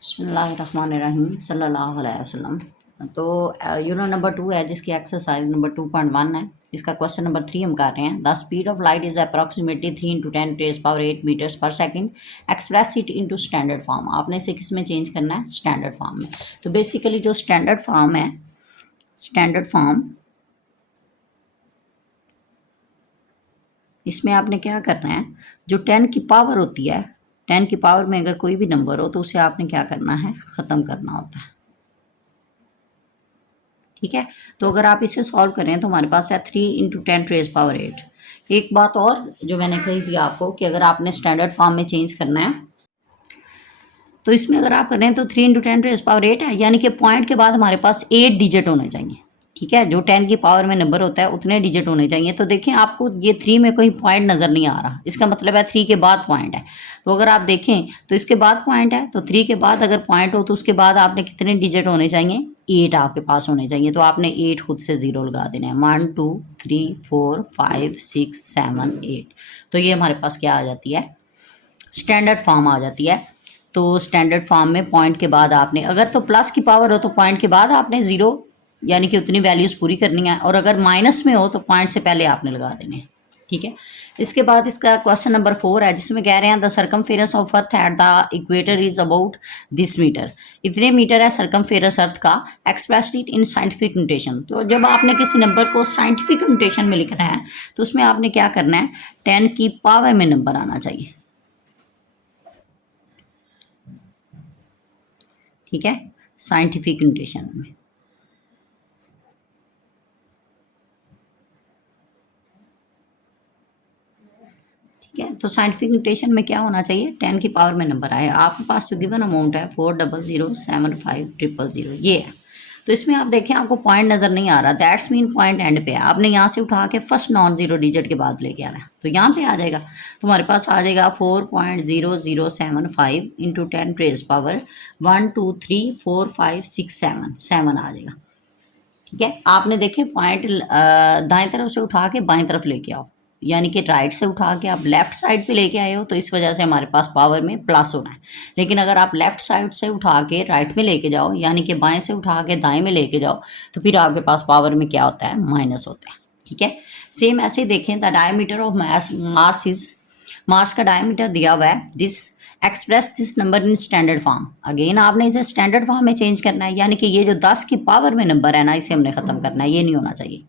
बिस्मिल्लाहिर्रहमानिर्रहीम सल्लल्लाहु अलैहि वसल्लम। तो यूनिट नंबर 2 है जिसकी एक्सरसाइज नंबर 2.1 है। इसका क्वेश्चन नंबर 3 हम कर रहे हैं। The speed of light is approximately 3 × 10⁻8 metres per second. Express it into standard form. आपने इसे किस में चेंज करना है? स्टैंडर्ड फॉर्म में। तो बेसिकली जो स्टैंडर्ड फॉर्म है, स्टैंडर्ड फॉर्म, इसमें आपने क्या करना है, जो 10 की पावर होती है, 10 की पावर में अगर कोई भी नंबर हो तो उसे आपने क्या करना है? ख़त्म करना होता है। ठीक है, तो अगर आप इसे सॉल्व करें तो हमारे पास है 3 × 10⁻8। एक बात और जो मैंने कही थी आपको कि अगर आपने स्टैंडर्ड फॉर्म में चेंज करना है तो इसमें अगर आप करें तो 3 × 10⁻8 है, यानी कि पॉइंट के बाद हमारे पास 8 डिजिट होने चाहिए। ठीक है, जो 10 की पावर में नंबर होता है उतने डिजिट होने चाहिए। तो देखिए आपको ये 3 में कोई पॉइंट नज़र नहीं आ रहा, इसका मतलब है 3 के बाद पॉइंट है। तो अगर आप देखें तो इसके बाद पॉइंट है, तो 3 के बाद अगर पॉइंट हो तो उसके बाद आपने कितने डिजिट होने चाहिए? 8 आपके पास होने चाहिए। तो आपने 8 खुद से ज़ीरो लगा देने हैं। 1 2 3 4 5 6 7 8। तो ये हमारे पास क्या आ जाती है? स्टैंडर्ड फॉर्म आ जाती है। तो स्टैंडर्ड फॉर्म में पॉइंट के बाद आपने, अगर तो प्लस की पावर हो तो पॉइंट के बाद आपने ज़ीरो यानी कि उतनी वैल्यूज़ पूरी करनी है, और अगर माइनस में हो तो पॉइंट से पहले आपने लगा देने हैं। ठीक है, इसके बाद इसका क्वेश्चन नंबर 4 है जिसमें कह रहे हैं the circumference of earth at the equator is about this metre. इतने मीटर है सर्कमफेरेंस अर्थ का। Expressed it in scientific notation. तो जब आपने किसी नंबर को साइंटिफिक नोटेशन में लिखना है तो उसमें आपने क्या करना है? 10 की पावर में नंबर आना चाहिए। ठीक है, साइंटिफिक नोटेशन में। ठीक है, तो साइंटिफिक नोटेशन में क्या होना चाहिए? 10 की पावर में नंबर आए। आपके पास जो गिवन अमाउंट है 4000750 ये है। तो इसमें आप देखें आपको पॉइंट नज़र नहीं आ रहा, दैट्स मीन पॉइंट एंड पे है। आपने यहाँ से उठा के फर्स्ट नॉन जीरो डिजिट के बाद लेके आना है, तो यहाँ पे आ जाएगा। तो हमारे पास आ जाएगा 4.0075 इंटू 10⁻1 2 3 4 5 6 7 आ जाएगा। ठीक है, आपने देखे पॉइंट दाएं तरफ से उठा के बाएं तरफ लेके आओ, यानी कि राइट से उठा के आप लेफ्ट साइड पे लेके आए हो, तो इस वजह से हमारे पास पावर में प्लस होना है। लेकिन अगर आप लेफ्ट साइड से उठा के राइट में लेके जाओ, यानी कि बाएं से उठा के दाएं में लेके जाओ, तो फिर आपके पास पावर में क्या होता है? माइनस होता है। ठीक है, सेम ऐसे ही देखें, the diameter of Mars is, Mars का डायमीटर दिया हुआ है, this express this number in standard form. Again आपने इसे स्टैंडर्ड फॉर्म में चेंज करना है, यानी कि ये जो 10 की पावर में नंबर है ना, इसे हमने ख़त्म करना है, ये नहीं होना चाहिए।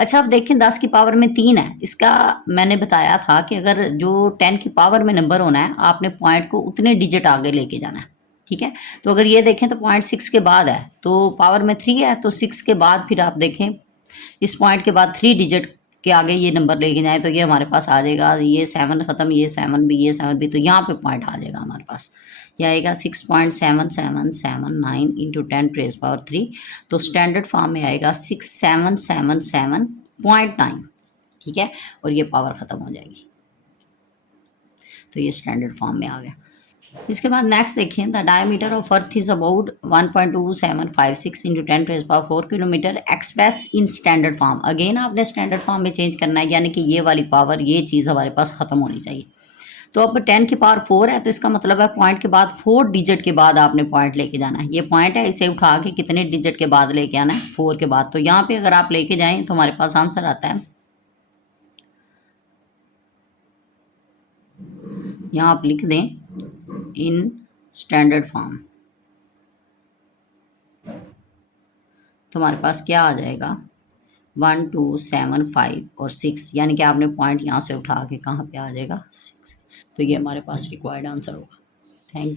अच्छा, अब देखें 10 की पावर में 3 है। इसका मैंने बताया था कि अगर जो 10 की पावर में नंबर होना है आपने पॉइंट को उतने डिजिट आगे लेके जाना है। ठीक है, तो अगर ये देखें तो पॉइंट 6 के बाद है, तो पावर में 3 है, तो 6 के बाद फिर आप देखें इस पॉइंट के बाद 3 डिजिट के आगे ये नंबर लेके जाए तो ये हमारे पास आ जाएगा, ये 7 ख़त्म, ये 7 भी, ये 7 भी, तो यहाँ पे पॉइंट आ जाएगा हमारे पास। यह आएगा 6.7779 इंटू 10⁻3। तो स्टैंडर्ड फॉर्म में आएगा 6777.9। ठीक है, और ये पावर ख़त्म हो जाएगी। तो ये स्टैंडर्ड फॉर्म में आ गया। इसके बाद नेक्स्ट देखें, the diameter of earth is about 1.2756 into 10⁻4 kilometre. Express in standard form. Again आपने स्टैंडर्ड फॉर्म में चेंज करना है, यानी कि ये वाली पावर, ये चीज़ हमारे पास ख़त्म होनी चाहिए। तो अब 10 की पावर 4 है, तो इसका मतलब है पॉइंट के बाद 4 डिजिट के बाद आपने पॉइंट लेके जाना है। ये पॉइंट है, इसे उठा के कितने डिजिट के बाद लेके आना है? 4 के बाद। तो यहाँ पे अगर आप लेके जाएं तो हमारे पास आंसर आता है, यहाँ आप लिख दें इन स्टैंडर्ड फॉर्म, तो हमारे पास क्या आ जाएगा? 1 2 7 5 और 6, यानी कि आपने पॉइंट यहाँ से उठा के कहाँ पे आ जाएगा? 6। तो ये हमारे पास रिक्वायर्ड आंसर होगा। Thank you.